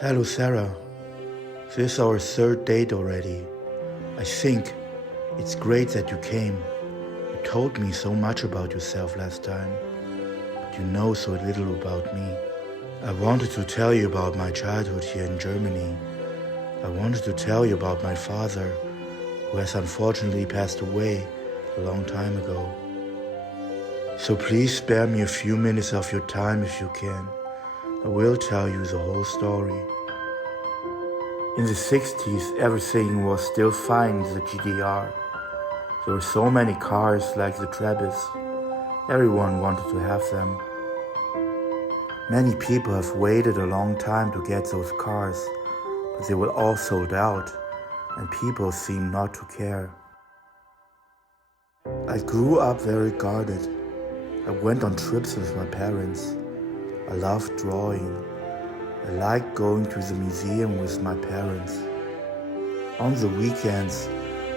Hello, Sarah. This is our third date already. I think it's great that you came. You told me so much about yourself last time, but you know so little about me. I wanted to tell you about my childhood here in Germany. I wanted to tell you about my father, who has unfortunately passed away a long time ago. So please spare me a few minutes of your time if you can. I will tell you the whole story. In the 60s, everything was still fine in the GDR. There were so many cars like the Trebis. Everyone wanted to have them. Many people have waited a long time to get those cars, but they were all sold out, and people seemed not to care. I grew up very guarded. I went on trips with my parents. I loved drawing. I liked going to the museum with my parents. On the weekends,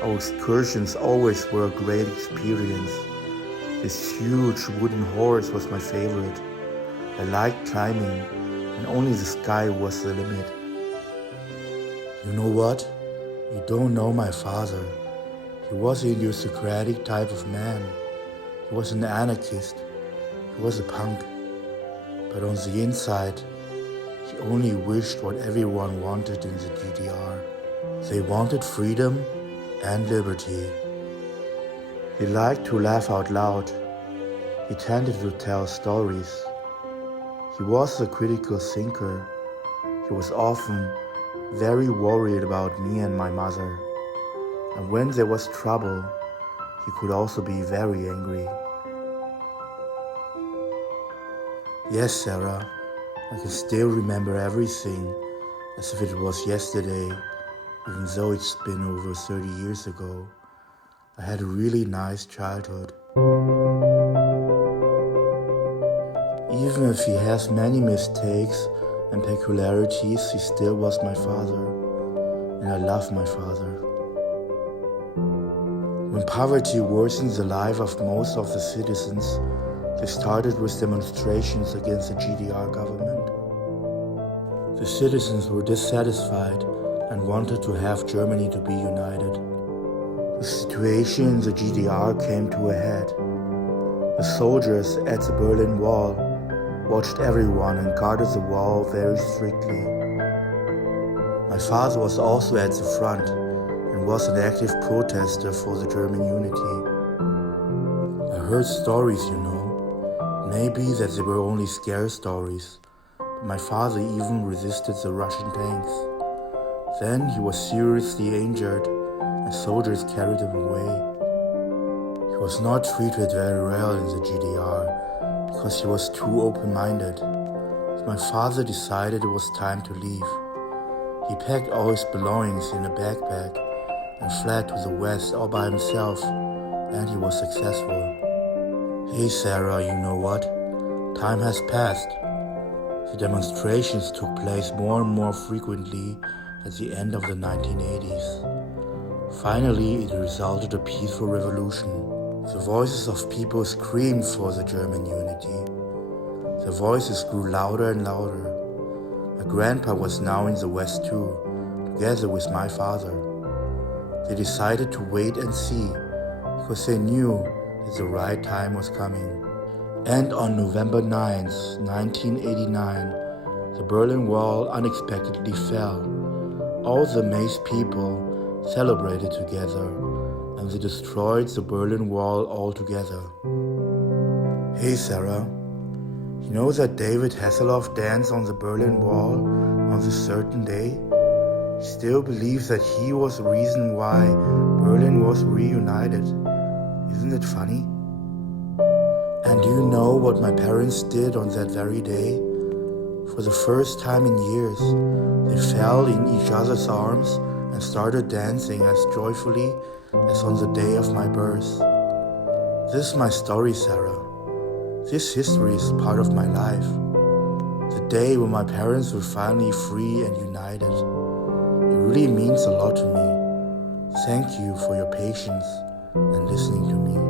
our excursions always were a great experience. This huge wooden horse was my favorite. I liked climbing, and only the sky was the limit. You know what? You don't know my father. He was an aristocratic type of man. He was an anarchist. He was a punk. But on the inside, he only wished what everyone wanted in the GDR. They wanted freedom and liberty. He liked to laugh out loud. He tended to tell stories. He was a critical thinker. He was often very worried about me and my mother. And when there was trouble, he could also be very angry. Yes, Sarah, I can still remember everything as if it was yesterday, even though it's been over 30 years ago. I had a really nice childhood. Even if he has many mistakes and peculiarities, he still was my father, and I love my father. When poverty worsened the life of most of the citizens, they started with demonstrations against the GDR government. The citizens were dissatisfied and wanted to have Germany to be united. The situation in the GDR came to a head. The soldiers at the Berlin Wall watched everyone and guarded the wall very strictly. My father was also at the front and was an active protester for the German unity. I heard stories, maybe that they were only scare stories, but my father even resisted the Russian tanks. Then he was seriously injured and soldiers carried him away. He was not treated very well in the GDR because he was too open-minded. So my father decided it was time to leave. He packed all his belongings in a backpack and fled to the west all by himself, and he was successful. Hey Sarah, you know what? Time has passed. The demonstrations took place more and more frequently at the end of the 1980s. Finally, it resulted in a peaceful revolution. The voices of people screamed for the German unity. The voices grew louder and louder. My grandpa was now in the West too, together with my father. They decided to wait and see, because they knew that the right time was coming. And on November 9th, 1989, the Berlin Wall unexpectedly fell. All the amazed people celebrated together, and they destroyed the Berlin Wall altogether. Hey Sarah, you know that David Hasselhoff danced on the Berlin Wall on this certain day? He still believes that he was the reason why Berlin was reunited. Isn't it funny? And do you know what my parents did on that very day? For the first time in years, they fell in each other's arms and started dancing as joyfully as on the day of my birth. This is my story, Sarah. This history is part of my life. The day when my parents were finally free and united. It really means a lot to me. Thank you for your patience and listening to me.